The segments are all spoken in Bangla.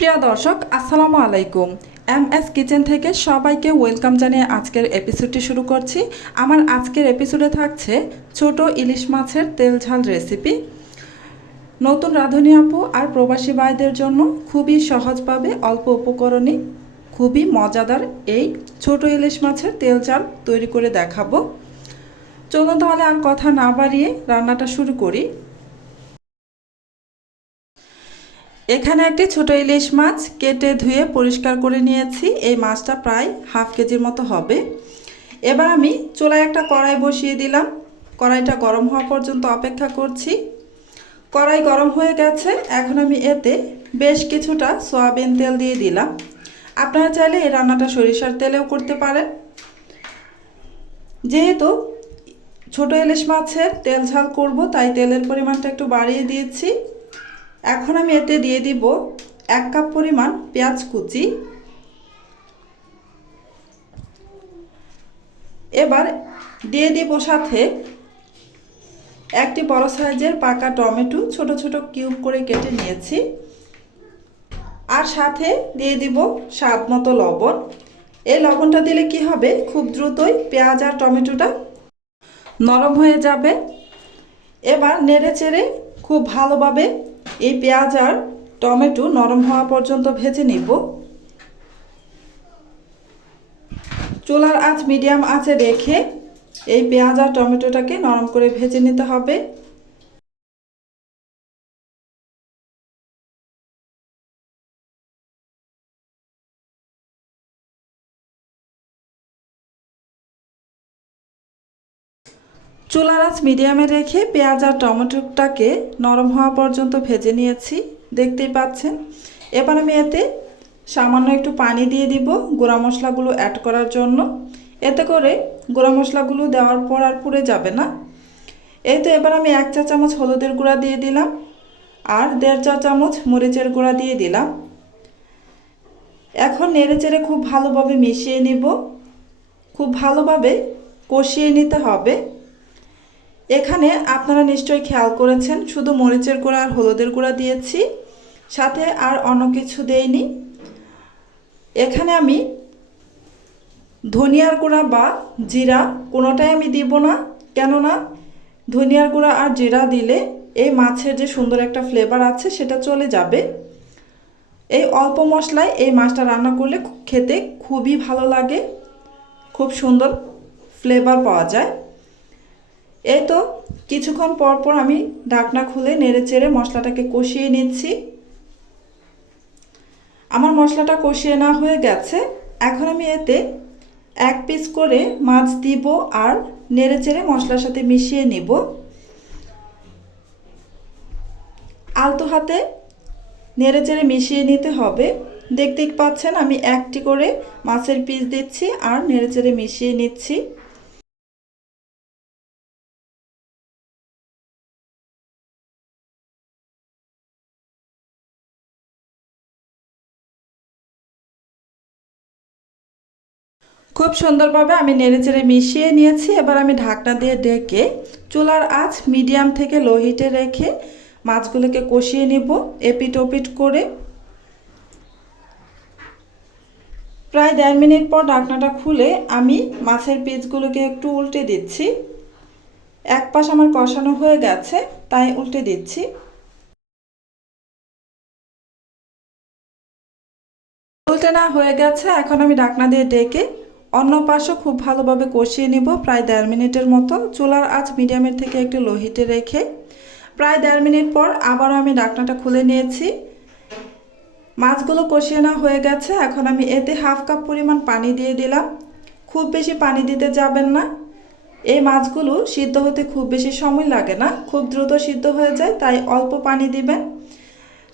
প্রিয় দর্শক, আসসালামু আলাইকুম। এম এস কিচেন থেকে সবাইকে ওয়েলকাম জানিয়ে আজকের এপিসোডটি শুরু করছি। আমার আজকের এপিসোডে থাকছে ছোট ইলিশ মাছের তেল ঝাল রেসিপি। নতুন রাঁধুনি আপু আর প্রবাসী ভাইদের জন্য খুবই সহজভাবে অল্প উপকরণে খুবই মজাদার এই ছোট ইলিশ মাছের তেল ঝাল তৈরি করে দেখাবো। চলুন তাহলে আর কথা না বাড়িয়ে রান্নাটা শুরু করি। এখানে একটি ছোট ইলিশ মাছ কেটে ধুয়ে পরিষ্কার করে নিয়েছি। এই মাছটা প্রায় হাফ কেজির মতো হবে। এবার আমি চুলায় একটা কড়াই বসিয়ে দিলাম। কড়াইটা গরম হওয়া পর্যন্ত অপেক্ষা করছি। কড়াই গরম হয়ে গেছে। এখন আমি এতে বেশ কিছুটা সয়াবিন তেল দিয়ে দিলাম। আপনারা চাইলে এই রান্নাটা সরিষার তেলেও করতে পারেন। যেহেতু ছোট ইলিশ মাছের তেল ঝাল করব, তাই তেলের পরিমাণটা একটু বাড়িয়ে দিয়েছি। এখন আমি এতে দিয়ে দিব এক কাপ পরিমাণ পেঁয়াজ কুচি। এবার দিয়ে দিব সাথে একটি বড় সাইজের পাকা টমেটো, ছোট ছোট কিউব করে কেটে নিয়েছি। আর সাথে দিয়ে দিব স্বাদ মতো লবণ। এই লবণটা দিলে কি হবে? খুব দ্রুতই পেঁয়াজ আর টমেটোটা নরম হয়ে যাবে। এবার নেড়ে চেড়ে খুব ভালোভাবে এই পেঁয়াজ আর টমেটো নরম হওয়া পর্যন্ত ভেজে নিব। চুলার আঁচ মিডিয়াম আঁচে রেখে এই পেঁয়াজ আর টমেটোটাকে নরম করে ভেজে নিতে হবে। চুলার আঁচ মিডিয়ামে রেখে পেঁয়াজ আর টমেটোটাকে নরম হওয়া পর্যন্ত ভেজে নিয়েছি, দেখতেই পাচ্ছেন। এবার আমি এতে সামান্য একটু পানি দিয়ে দিব গুঁড়া মশলাগুলো অ্যাড করার জন্য। এতে করে গুঁড়া মশলাগুলো দেওয়ার পর আর পুড়ে যাবে না। এই তো এবার আমি এক চা চামচ হলুদের গুঁড়া দিয়ে দিলাম আর দেড় চা চামচ মরিচের গুঁড়া দিয়ে দিলাম। এখন নেড়ে চেড়ে খুব ভালোভাবে মিশিয়ে নিব। খুব ভালোভাবে কষিয়ে নিতে হবে। এখানে আপনারা নিশ্চয়ই খেয়াল করেছেন, শুধু মরিচের গুঁড়া আর হলুদের গুঁড়া দিয়েছি, সাথে আর অন্য কিছু দেইনি। এখানে আমি ধনিয়ার গুঁড়া বা জিরা কোনোটাই আমি দিব না, কেননা ধনিয়ার গুঁড়া আর জিরা দিলে এই মাছের যে সুন্দর একটা ফ্লেভার আছে, সেটা চলে যাবে। এই অল্প মশলায় এই মাছটা রান্না করলে খেতে খুবই ভালো লাগে, খুব সুন্দর ফ্লেভার পাওয়া যায়। এই তো, কিছুক্ষণ পর পর আমি ঢাকনা খুলে নেড়ে চেড়ে মশলাটাকে কষিয়ে নিচ্ছি। আমার মশলাটা কষিয়ে না হয়ে গেছে। এখন আমি এতে এক পিস করে মাছ দিব আর নেড়ে চেড়ে মশলার সাথে মিশিয়ে নিব। আলতো হাতে নেড়ে চেড়ে মিশিয়ে নিতে হবে। দেখতেই পাচ্ছেন আমি একটি করে মাছের পিস দিচ্ছি আর নেড়ে চেড়ে মিশিয়ে নিচ্ছি। খুব সুন্দরভাবে আমি নেড়েচেড়ে মিশিয়ে নিয়েছি। এবার আমি ঢাকনা দিয়ে ডেকে চুলার আঁচ মিডিয়াম থেকে লো হিটে রেখে মাছগুলোকে কষিয়ে নিব এপিট ওপিট করে। প্রায় দেড় মিনিট পর ঢাকনাটা খুলে আমি মাছের পিসগুলোকে একটু উল্টে দিচ্ছি। এক পাশ আমার কষানো হয়ে গেছে, তাই উল্টে দিচ্ছি। উল্টে না হয়ে গেছে, এখন আমি ঢাকনা দিয়ে ডেকে অন্য পাশও খুব ভালোভাবে কষিয়ে নিব প্রায় দেড় মিনিটের মতো। চুলার আঁচ মিডিয়ামের থেকে একটু লো হিটে রেখে প্রায় দেড় মিনিট পর আবারও আমি ঢাকনাটা খুলে নিয়েছি। মাছগুলো কষিয়ে না হয়ে গেছে। এখন আমি এতে হাফ কাপ পরিমাণ পানি দিয়ে দিলাম। খুব বেশি পানি দিতে যাবেন না। এই মাছগুলো সিদ্ধ হতে খুব বেশি সময় লাগে না। খুব দ্রুত সিদ্ধ হয়ে যায়, তাই অল্প পানি দিবেন।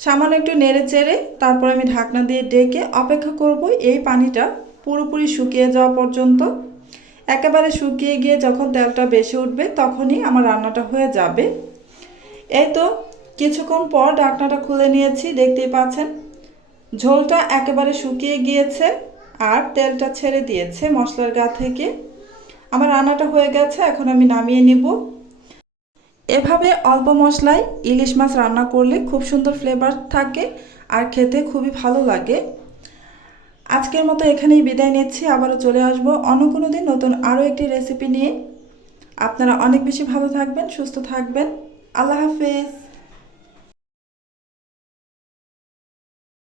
সামান্য একটু নেড়ে চেড়ে তারপর আমি ঢাকনা দিয়ে ডেকে অপেক্ষা করব। এই পানিটা পুরোপুরি শুকিয়ে যাওয়া পর্যন্ত একেবারে শুকিয়ে গিয়ে যখন তেলটা বেশি উঠবে তখনই আমার রান্নাটা হয়ে যাবে। এই তো কিছুক্ষণ পর ঢাকনাটা খুলে নিয়েছি, দেখতেই পাচ্ছেন। ঝোলটা একেবারে শুকিয়ে গিয়েছে আর তেলটা ছেড়ে দিয়েছে মশলার গা থেকে। আমার রান্নাটা হয়ে গেছে, এখন আমি নামিয়ে নিব। এভাবে অল্প মশলায় ইলিশ মাছ রান্না করলে খুব সুন্দর ফ্লেভার থাকে আর খেতে খুবই ভালো লাগে। আজকের মতো এখানেই বিদায় নিচ্ছি, আবারও চলে আসব অন্য কোনো দিন নতুন আরও একটি রেসিপি নিয়ে। আপনারা অনেক বেশি ভালো থাকবেন, সুস্থ থাকবেন। আল্লাহ হাফেজ।